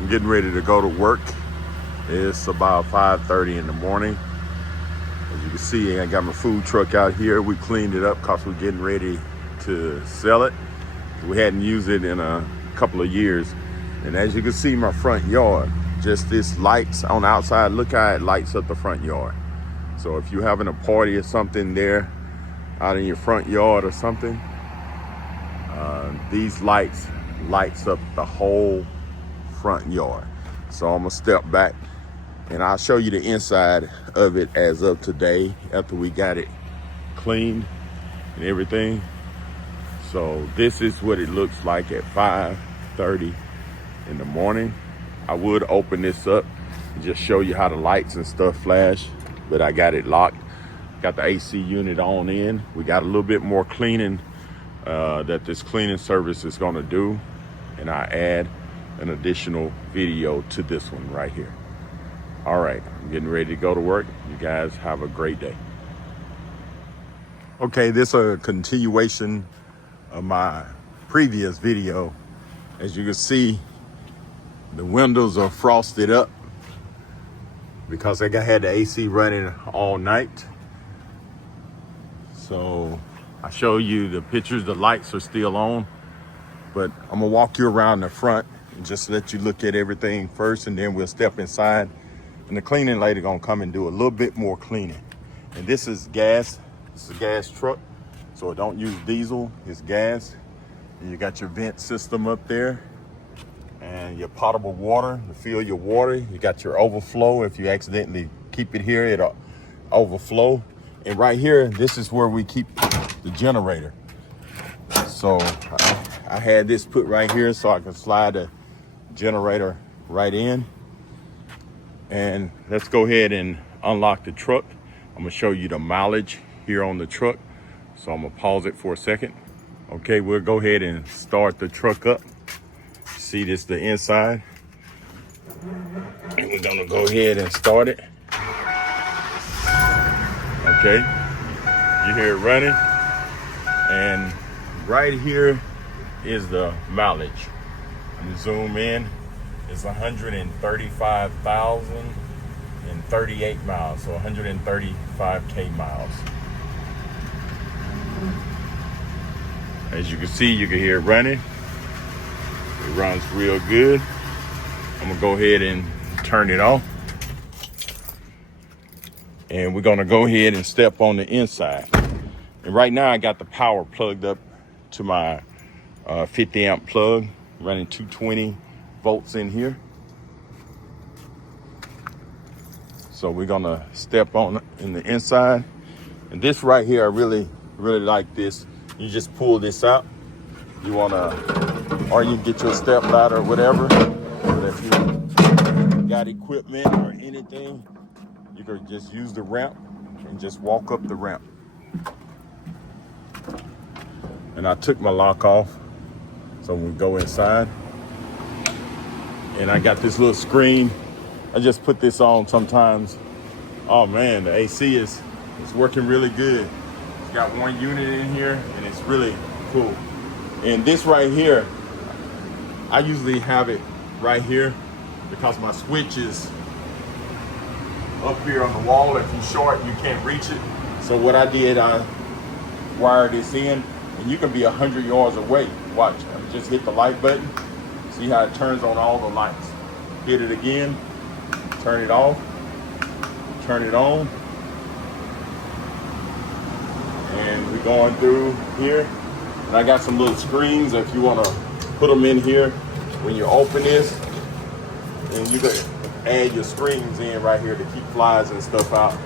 I'm getting ready to go to work. It's about 5:30 in the morning. As you can see, I got my food truck out here. We cleaned it up because we're getting ready to sell it. We hadn't used it in a couple of years. And as you can see, my front yard, just this lights on the outside, look how it lights up the front yard. So if you're having a party or something there out in your front yard or something, these lights up the whole front yard. So I'm gonna step back and I'll show you the inside of it as of today after we got it cleaned and everything. So this is what it looks like at 5:30 in the morning. I would open this up and just show you how the lights and stuff flash, but I got it locked. Got the AC unit on in. We got a little bit more cleaning that this cleaning service is gonna do, and I add an additional video to this one right here. All right, I'm getting ready to go to work. You guys have a great day. Okay, this is a continuation of my previous video. As you can see, the windows are frosted up because I had the AC running all night. So I show you the pictures, the lights are still on, but I'm gonna walk you around the front and just let you look at everything first, and then we'll step inside and the cleaning lady gonna come and do a little bit more cleaning. And this is gas, this is a gas truck, so it don't use diesel, it's gas. And you got your vent system up there and your potable water to fill your water. You got your overflow. If you accidentally keep it here, it'll overflow. And right here, this is where we keep the generator. So I had this put right here so I can slide the generator right in. And let's go ahead and unlock the truck. I'm gonna show you the mileage here on the truck. So I'm gonna pause it for a second. Okay, we'll go ahead and start the truck up. See, this the inside. And we're gonna go ahead and start it. Okay, you hear it running. And right here is the mileage. I'm gonna zoom in. It's 135,038 miles, so 135K miles. As you can see, you can hear it running. It runs real good. I'm gonna go ahead and turn it off. And we're gonna go ahead and step on the inside. And right now I got the power plugged up to my 50 amp plug, running 220 volts in here. So we're gonna step on in the inside. And this right here, I really like this. You just pull this out. You wanna, or you get your step ladder or whatever. But if you got equipment or anything, you can just use the ramp and just walk up the ramp. And I took my lock off, so we go inside. And I got this little screen. I just put this on sometimes. Oh man, the AC is working really good. It's got one unit in here and it's really cool. And this right here, I usually have it right here because my switch is up here on the wall. If you're short, you can't reach it. So what I did, I wired this in, and you can be 100 yards away. Watch, I just hit the light button. See how it turns on all the lights. Hit it again, turn it off, turn it on. And we're going through here. And I got some little screens if you want to put them in here when you open this. And you can add your screens in right here to keep flies and stuff out.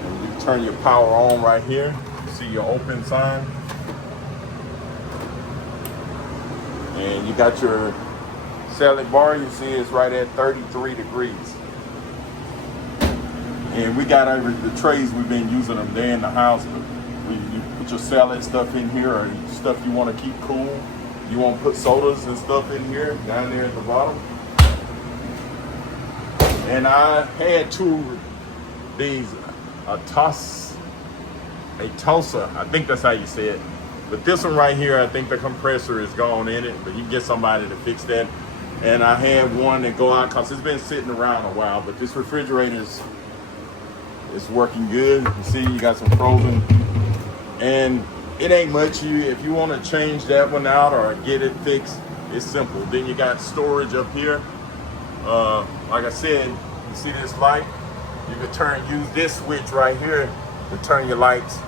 And you turn your power on right here. You see your open sign. And you got your salad bar. You see it's right at 33 degrees. And we got the trays, we've been using them there in the house. But you put your salad stuff in here, or stuff you want to keep cool. You want to put sodas and stuff in here, down there at the bottom. And I had two these, a Tosa, I think that's how you say it. But this one right here, I think the compressor is gone in it, but you can get somebody to fix that. And I had one that go out because it's been sitting around a while, but this refrigerator is working good. You see, you got some frozen, and it ain't much. If you want to change that one out or get it fixed, it's simple. Then you got storage up here. Like I said, you see this light? You can use this switch right here to turn your lights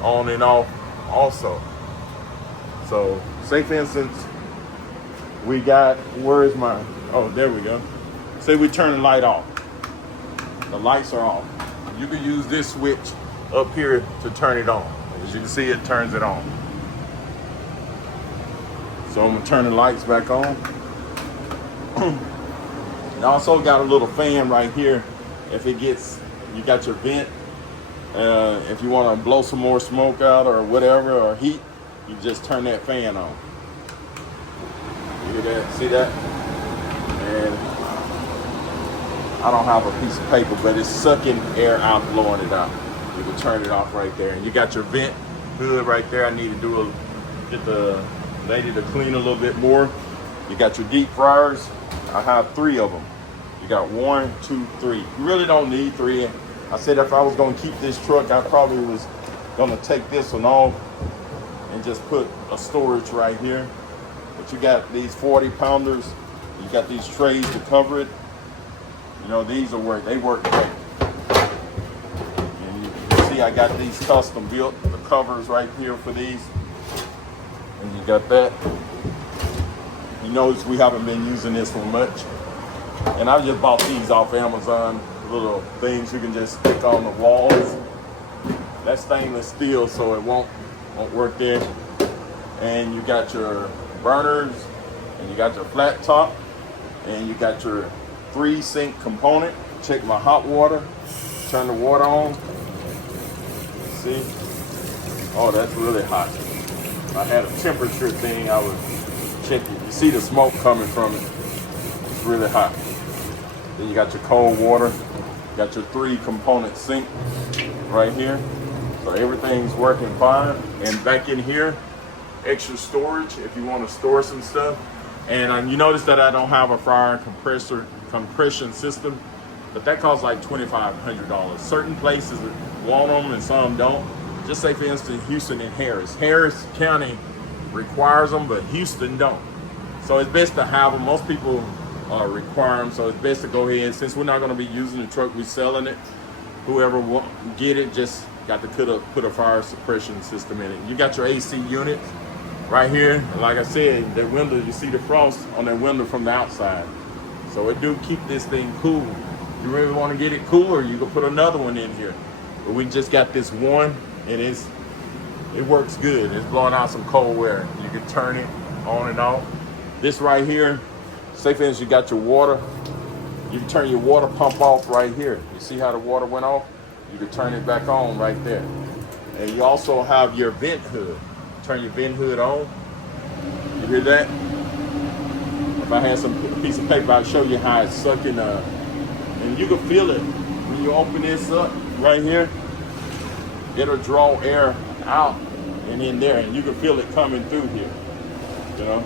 on and off also. So say for instance, we got, where's my, oh, there we go. Say we turn the light off. The lights are off. You can use this switch up here to turn it on. As you can see, it turns it on. So I'm gonna turn the lights back on. You also got a little fan right here. If it gets, you got your vent. If you want to blow some more smoke out or whatever, or heat, you just turn that fan on. You hear that? See that? And I don't have a piece of paper, but it's sucking air out, blowing it out. You can turn it off right there. And you got your vent hood right there. I need to get the lady to clean a little bit more. You got your deep fryers. I have 3 of them. You got 1, 2, 3. You really don't need 3. I said if I was going to keep this truck, I probably was going to take this one off and just put a storage right here. But you got these 40 pounders. You got these trays to cover it. You know, these are they work great. And you can see I got these custom built, the covers right here for these. And you got that. You notice we haven't been using this one much. And I just bought these off Amazon, little things you can just stick on the walls. That's stainless steel, so it won't work there. And you got your burners, and you got your flat top, and you got your 3 sink component. Check my hot water, turn the water on. See? Oh, that's really hot. I had a temperature thing, I was checking. You see the smoke coming from it. It's really hot. Then you got your cold water. You got your 3 component sink right here. So everything's working fine. And back in here, extra storage if you want to store some stuff. And you notice that I don't have a fryer compression system, but that costs like $2,500. Certain places want them and some don't. Just say for instance, Houston and Harris. Harris County requires them, but Houston don't. So it's best to have them. Most people require them, so it's best to go ahead. Since we're not going to be using the truck, we're selling it. Whoever get it, just got to put a fire suppression system in it. You got your AC unit right here. Like I said, the window, you see the frost on that window from the outside. So it do keep this thing cool. If you really want to get it cooler, you can put another one in here. But we just got this one, and it works good. It's blowing out some cold air. You can turn it on and off. This right here, say for instance, you got your water. You can turn your water pump off right here. You see how the water went off? You can turn it back on right there. And you also have your vent hood. Turn your vent hood on. You hear that? If I had some piece of paper, I'd show you how it's sucking. And you can feel it when you open this up right here. It'll draw air out and in there, and you can feel it coming through here. You know,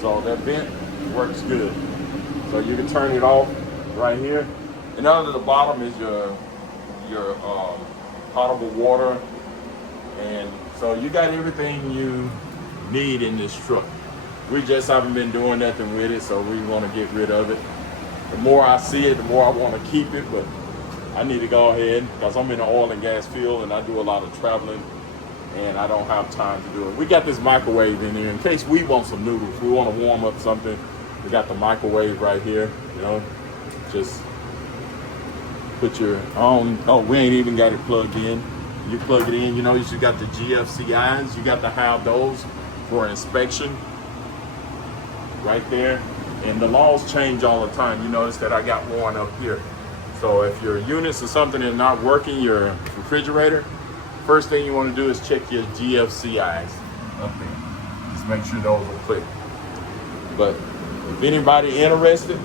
so that vent works good. So you can turn it off right here. And under the bottom is your potable water, and so you got everything you need in this truck. We just haven't been doing nothing with it, so we want to get rid of it. The more I see it, the more I want to keep it, but I need to go ahead because I'm in the oil and gas field and I do a lot of traveling and I don't have time to do it. We got this microwave in here in case we want some noodles. We want to warm up something. We got the microwave right here, you know, just put your own. Oh, we ain't even got it plugged in. You plug it in, you know, you got the GFCIs. You got to have those for inspection right there. And the laws change all the time. You notice that I got one up here. So if your units or something is not working, your refrigerator, first thing you want to do is check your GFCIs up there. Just make sure those are clear. But if anybody interested,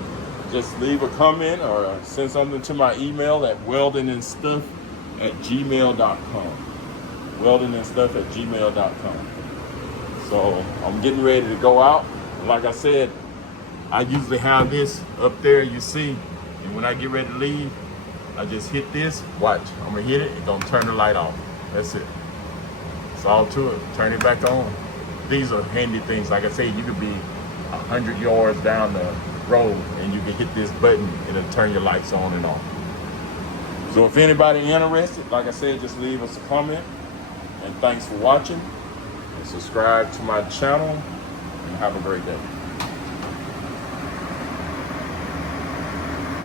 just leave a comment or send something to my email at weldingandstuff@gmail.com. weldingandstuff@gmail.com. So I'm getting ready to go out. Like I said, I usually have this up there, you see, and when I get ready to leave, I just hit this. Watch, I'm gonna hit it, it's gonna turn the light off. That's it. It's all to it. Turn it back on. These are handy things. Like I say, you could be 100 yards down the road and you can hit this button and it'll turn your lights on and off. So if anybody interested, like I said, just leave us a comment. And thanks for watching. And subscribe to my channel and have a great day.